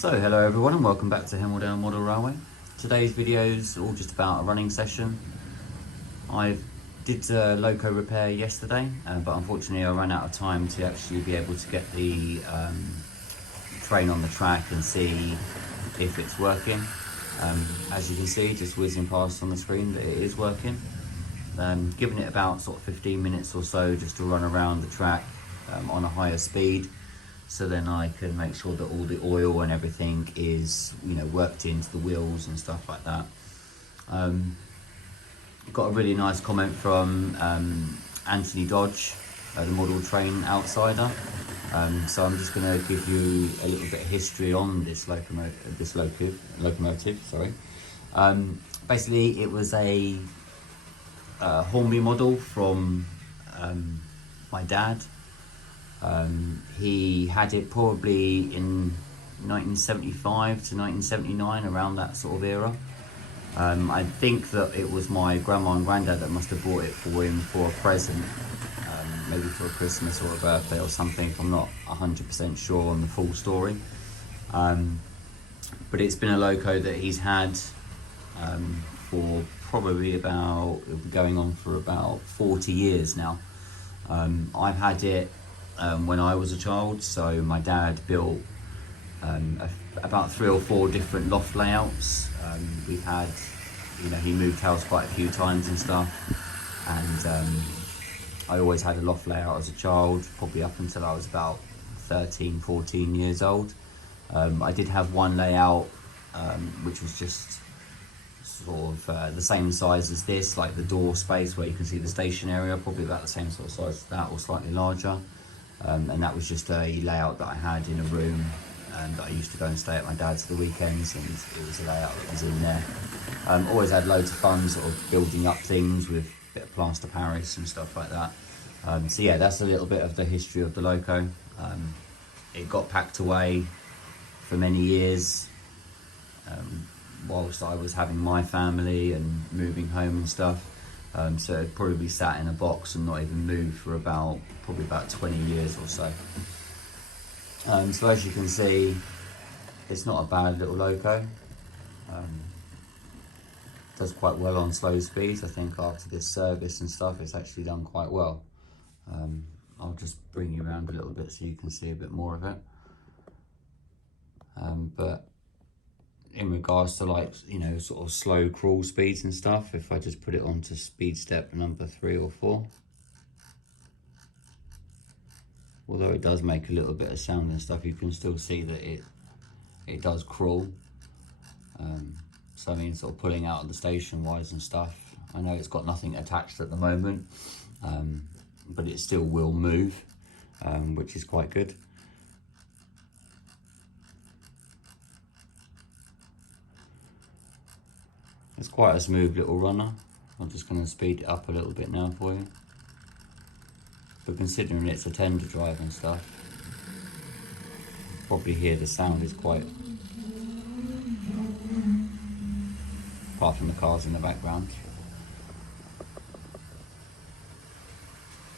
So hello everyone and welcome back to Hemel-Down Model Railway. Today's video is all just about a running session. I did a loco repair yesterday, but unfortunately I ran out of time to actually be able to get the train on the track and see if it's working. As you can see, just whizzing past on the screen that it is working. Giving it about sort of 15 minutes or so just to run around the track on a higher speed. So then I can make sure that all the oil and everything is, worked into the wheels and stuff like that. Got a really nice comment from Anthony Dodge, the model train outsider. So I'm just going to give you a little bit of history on this locomotive. Sorry. Basically, it was a Hornby model from my dad. He had it probably in 1975 to 1979, around that sort of era. I think that it was my grandma and granddad that must have bought it for him for a present, maybe for a Christmas or a birthday or something. I'm not 100% sure on the full story. But it's been a loco that he's had for probably going on for about 40 years now. I've had it when I was a child, so my dad built about 3 or 4 different loft layouts. We've had, he moved house quite a few times and stuff, and I always had a loft layout as a child, probably up until I was about 13, 14 years old. I did have one layout which was just sort of the same size as this, like the door space where you can see the station area, probably about the same sort of size as that or slightly larger. And that was just a layout that I had in a room, and I used to go and stay at my dad's for the weekends, and it was a layout that was in there. Always had loads of fun sort of building up things with a bit of plaster Paris and stuff like that. So yeah, that's a little bit of the history of the loco. It got packed away for many years whilst I was having my family and moving home and stuff. So it'd probably sat in a box and not even moved for probably about 20 years or so. So as you can see, it's not a bad little loco. Does quite well on slow speeds. I think after this service and stuff, it's actually done quite well. I'll just bring you around a little bit so you can see a bit more of it. But in regards to sort of slow crawl speeds and stuff, if I just put it onto speed step number 3 or 4, although it does make a little bit of sound and stuff, you can still see that it does crawl. So I mean, sort of pulling out of the station wise and stuff, I know it's got nothing attached at the moment, but it still will move, which is quite good. It's quite a smooth little runner. I'm just going to speed it up a little bit now for you. But considering it's a tender drive and stuff, probably hear the sound is quite, apart from the cars in the background.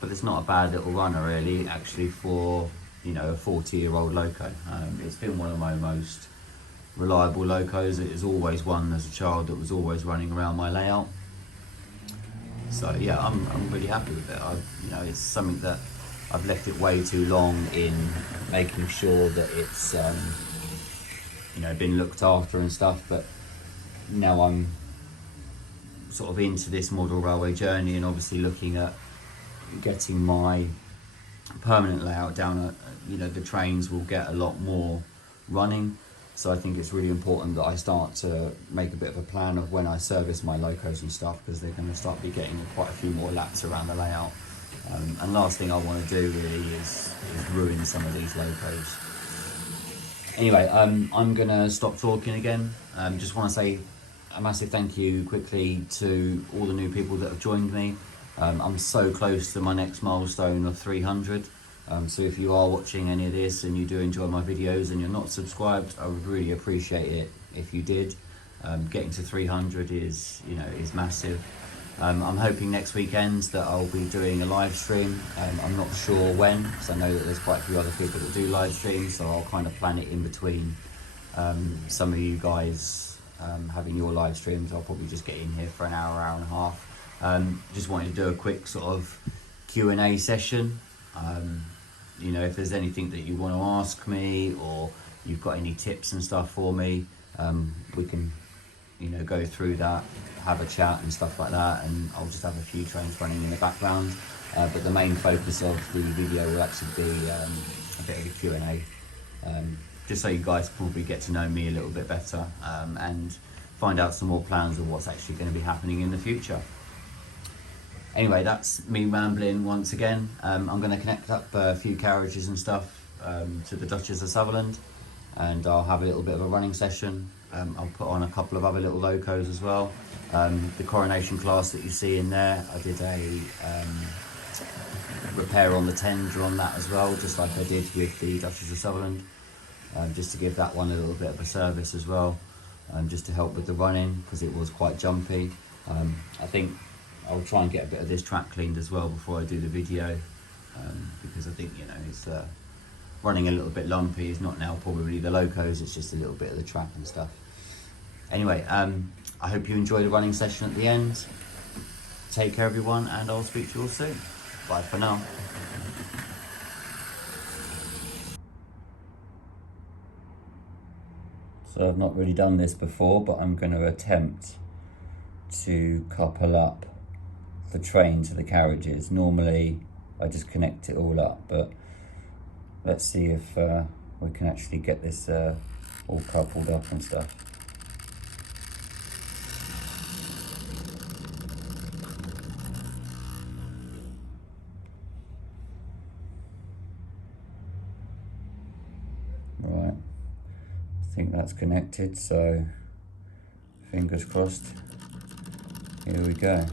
But it's not a bad little runner really, actually, for a 40-year-old loco. It's been one of my most reliable locos. It is always one as a child that was always running around my layout. So yeah, I'm really happy with it. It's something that I've left it way too long in making sure that it's been looked after and stuff, but now I'm sort of into this model railway journey and obviously looking at getting my permanent layout down. The trains will get a lot more running. So I think it's really important that I start to make a bit of a plan of when I service my locos and stuff, because they're going to start be getting quite a few more laps around the layout. And last thing I want to do really is ruin some of these locos. Anyway, I'm going to stop talking again. Just want to say a massive thank you quickly to all the new people that have joined me. I'm so close to my next milestone of 300. So if you are watching any of this and you do enjoy my videos and you're not subscribed, I would really appreciate it if you did. Getting to 300 is massive. I'm hoping next weekend that I'll be doing a live stream. I'm not sure when, because I know that there's quite a few other people that do live streams, so I'll kind of plan it in between Some of you guys having your live streams, I'll probably just get in here for an hour, hour and a half. Just wanted to do a quick sort of Q&A session. You know, if there's anything that you want to ask me, or you've got any tips and stuff for me, we can, you know, go through that, have a chat and stuff like that, and I'll just have a few trains running in the background. But the main focus of the video will actually be a bit of a Q&A, just so you guys probably get to know me a little bit better, and find out some more plans of what's actually going to be happening in the future. Anyway, that's me rambling once again. I'm going to connect up a few carriages and stuff to the Duchess of Sutherland, and I'll have a little bit of a running session. I'll put on a couple of other little locos as well. The coronation class that you see in there, I did a repair on the tender on that as well, just like I did with the Duchess of Sutherland, just to give that one a little bit of a service as well, just to help with the running, because it was quite jumpy. I think I'll try and get a bit of this track cleaned as well before I do the video, because I think, you know, it's running a little bit lumpy. It's not now probably the locos, it's just a little bit of the track and stuff. Anyway, I hope you enjoy the running session at the end. Take care everyone, and I'll speak to you all soon. Bye for now. So I've not really done this before, but I'm going to attempt to couple up the train to the carriages. Normally I just connect it all up, but let's see if we can actually get this all coupled up and stuff. Right, I think that's connected, so fingers crossed. Here we go.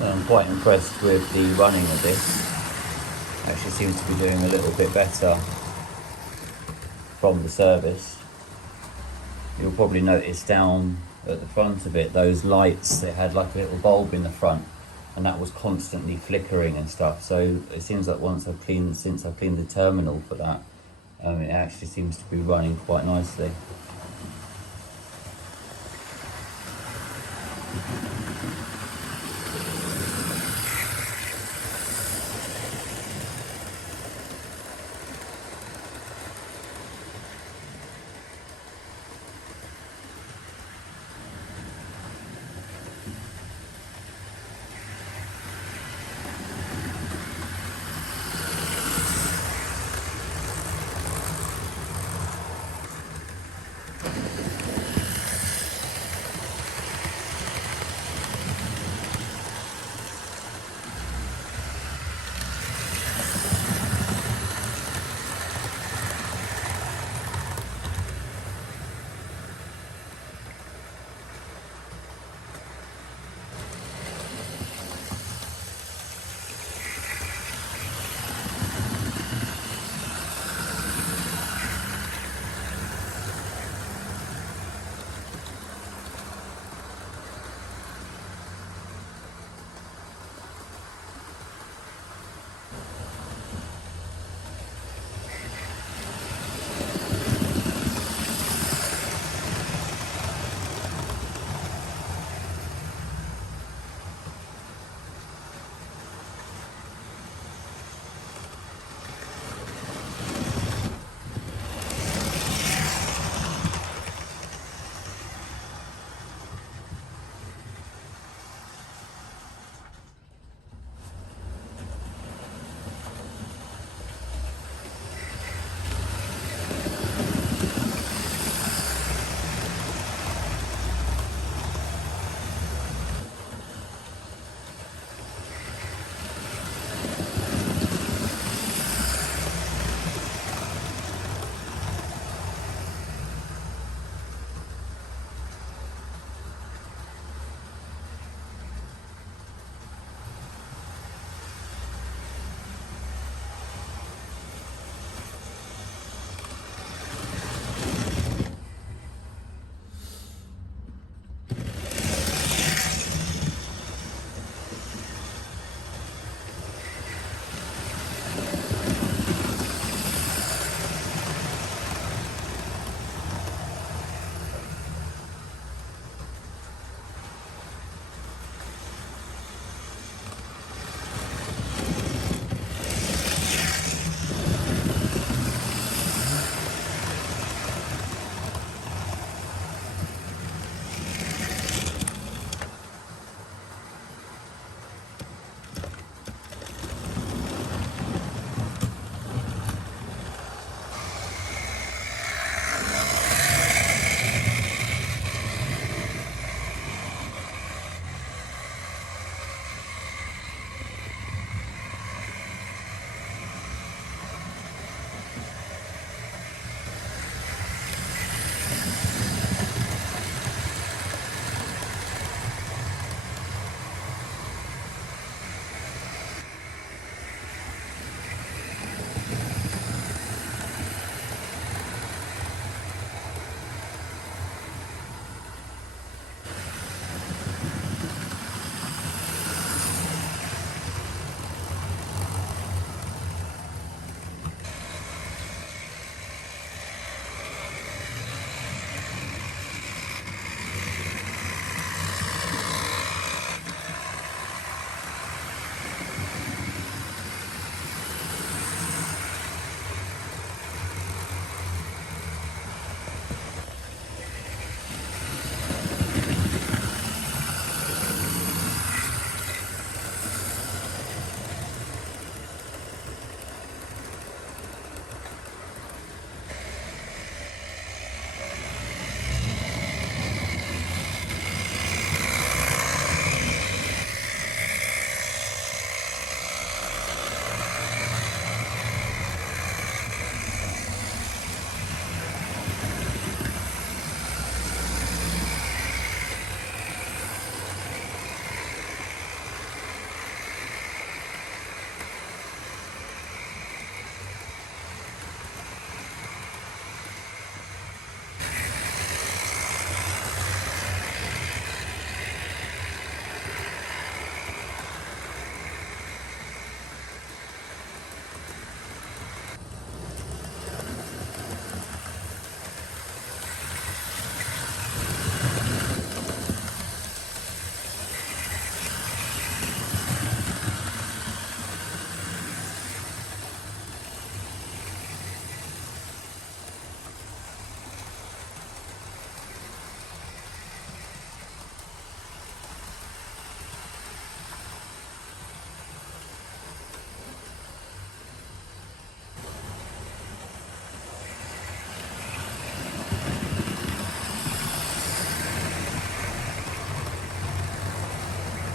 I'm quite impressed with the running of this. Actually seems to be doing a little bit better from the service. You'll probably notice down at the front of it, those lights, they had like a little bulb in the front, and that was constantly flickering and stuff. So it seems like since I've cleaned the terminal for that, it actually seems to be running quite nicely.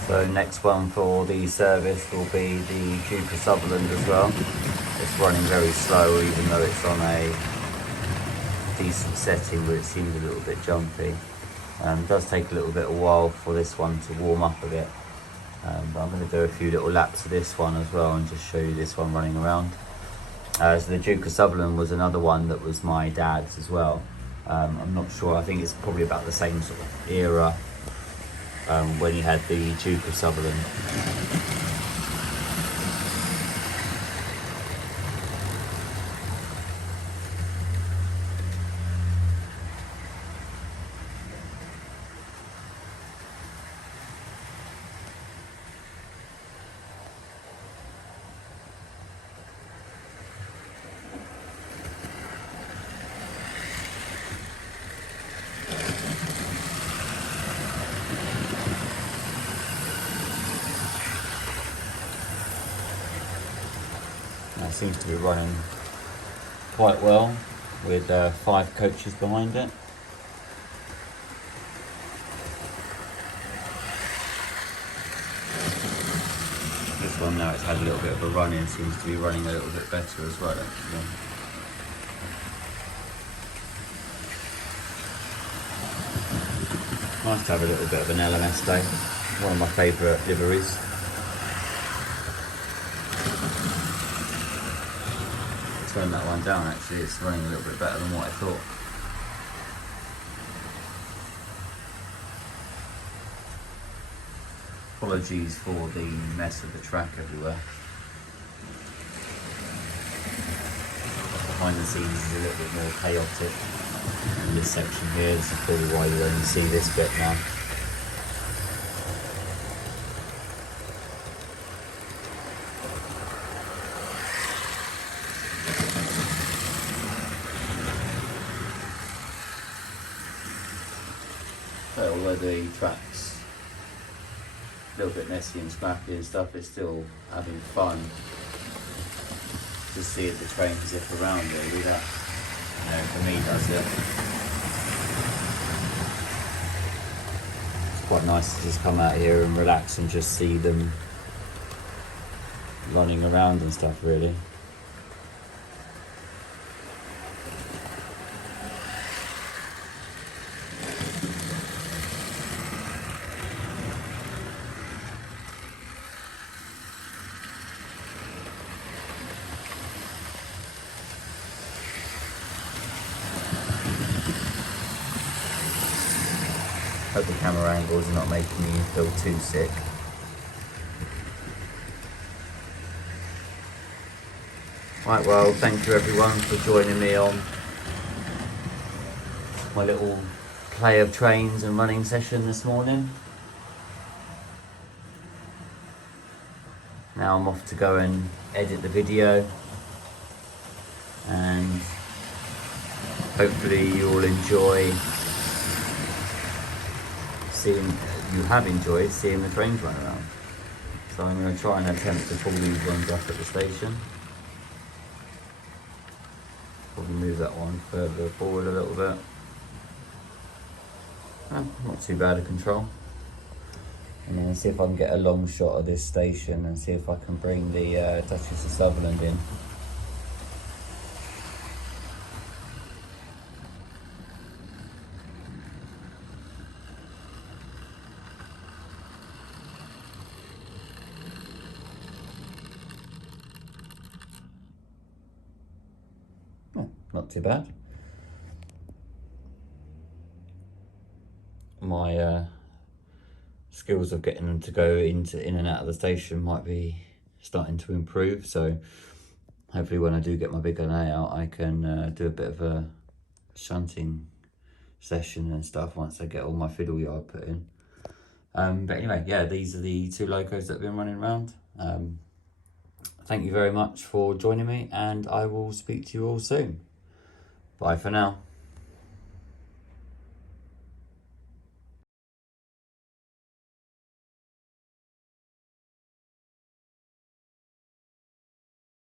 So next one for the service will be the Duke of Sutherland as well. It's running very slow, even though it's on a decent setting, but it seems a little bit jumpy. It does take a little bit of a while for this one to warm up a bit. But I'm going to do a few little laps of this one as well and just show you this one running around. So the Duke of Sutherland was another one that was my dad's as well. I'm not sure, I think it's probably about the same sort of era when he had the Duke of Sutherland. It seems to be running quite well with 5 coaches behind it. This one now it's had a little bit of a run in, seems to be running a little bit better as well actually. Nice to have a little bit of an LMS day, one of my favourite liveries. Turn that one down actually, it's running a little bit better than what I thought. Apologies for the mess of the track everywhere. Behind the scenes is a little bit more chaotic. In this section here, this is probably why you only see this bit now. So although the track's a little bit messy and scrappy and stuff, it's still having fun to see the train zip around really. That, you know, for me does it. It's quite nice to just come out here and relax and just see them running around and stuff really. Hope the camera angles are not making you feel too sick. Right, well, thank you everyone for joining me on my little play of trains and running session this morning. Now I'm off to go and edit the video, and hopefully you all enjoy you have enjoyed seeing the trains run around. So I'm going to try and attempt to pull these ones up at the station. Probably move that one further forward a little bit. Not too bad a control. And then see if I can get a long shot of this station and see if I can bring the Duchess of Sutherland in. Not too bad. My skills of getting them to go in and out of the station might be starting to improve, so hopefully when I do get my bigger layout I can do a bit of a shunting session and stuff once I get all my fiddle yard put in. But anyway, yeah, these are the 2 locos that have been running around. Thank you very much for joining me, and I will speak to you all soon. Bye for now.